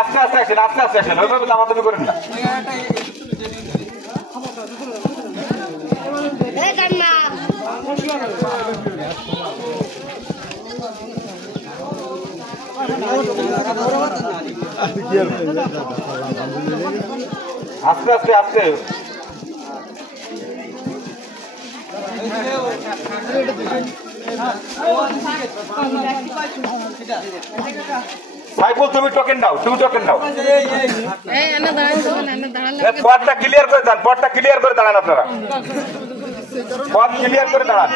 আস্তে আস্তে আসেন, আস্তে আস্তে আসেন, ওইভাবে দামাদামি করেন না। আস্তে আস্তে আস্তে সাইফুল, তুমি টোকেন দাও, তুমি টোকেন দাও। পথটা ক্লিয়ার করে দাঁড়ান, পথটা ক্লিয়ার করে দাঁড়ান, আপনারা পথ ক্লিয়ার করে দাঁড়ান।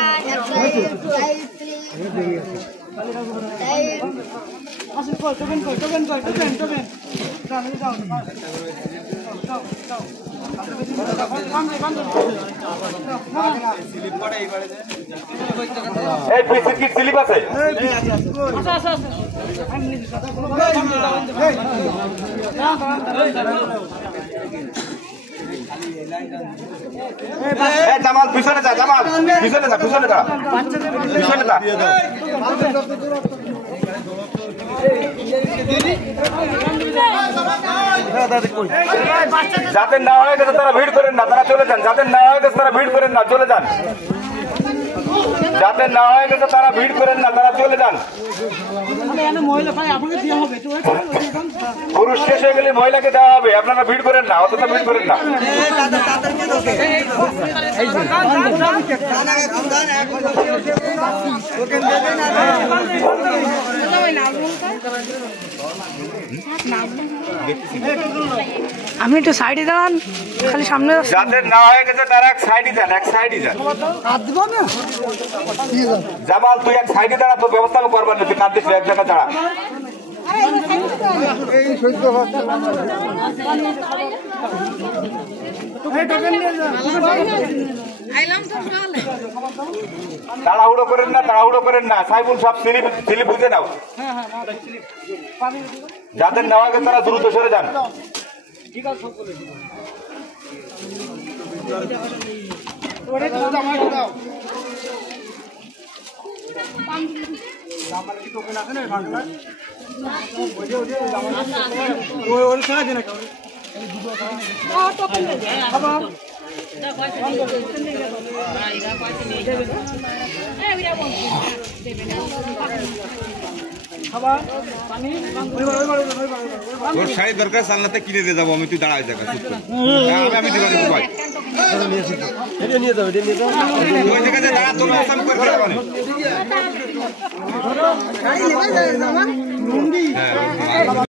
এই পিসির কি স্লিপ আছে? জামাল পিছনে যা, জামাল পিছনে যা, পিছনে যা, পিছনে যা। যাদের নেওয়া হয়ে গেছে তারা ভিড় করেন না, তারা চলে যান। যাদের নেওয়া হয়ে গেছে তারা ভিড় করেন না, চলে যান। যাদের নেওয়া হয়ে গেছে তারা ভিড় করেন না, তারা চলে যান। পুরুষ শেষ হয়ে গেলে মহিলাকে দেওয়া হবে, আপনারা ভিড় করেন না, অতটা ভিড় করেন না। আপনি একটু সাইডে দাঁড়ান, খালি সামনে। যাদের নেওয়া হয়ে গেছে তারা এক সাইডে যান, এক সাইডে যান। জামাল তুই এক সাইডে দাঁড়া, তোর ব্যবস্থা করবার না, তুই কাঁদিস এক জায়গায় দাঁড়া। তাড়াহুড়ো করেন না, তাড়াহুড়ো করেন না। সাইফুল সব স্লিপ বুঝে নাও। যাদের নেওয়া গেছে তারা দ্রুত সরে যান। তোর শাড়ি দরকার, সালনাতে কিনে দিয়ে যাবো আমি, তুই দাঁড়াই দেখা আমি দিবা দেবো ভাই। নিয়ে যাবো, ওই জায়গায় দাঁড়া, তোর অবস্থান করে